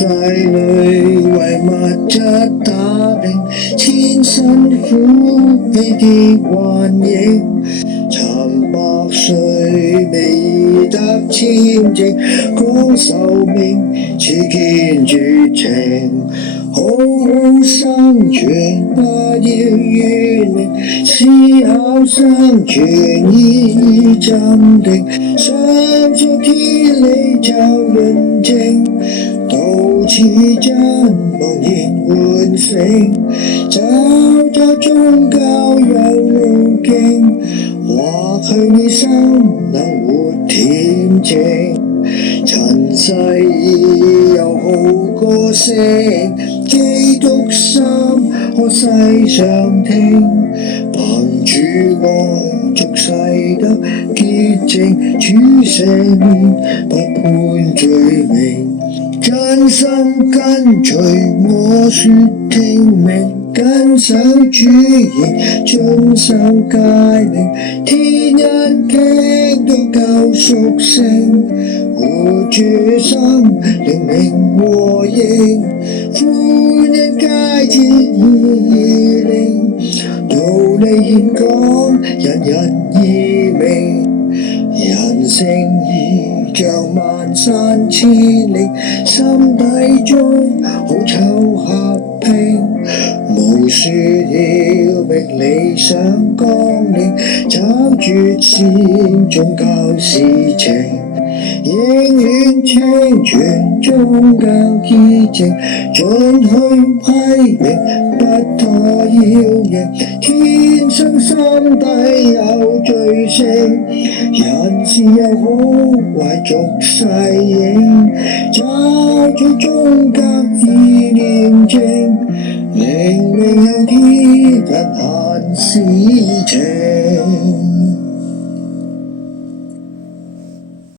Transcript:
世裏為物質打拼，千辛苦悲的幻影，陳百歲未得簽證，講壽命似見絕情，好好生存不要怨命，思考生存意義暫定，上述天理就論證，到此真茫然喚醒，找宗教有路徑，或許你心能活恬靜，塵世已有好歌聲，基督心可世上聽，憑主愛俗世得潔淨，主赦免不判罪名，真心跟隨我說聽命，謹守主言，遵守誡命，天恩傾倒救贖性，活主心靈命和應，歡欣佳節已臨，道理現講，人人易明，人性已像萬山千里，心底中好醜合拼，無說要覓理想綱領，找絕善宗教事情，應願清傳宗教潔淨，准許批評不妥要認，天生心底有罪性，人是有好壞俗世影，找出宗教意念證，靈命有天人閒事情。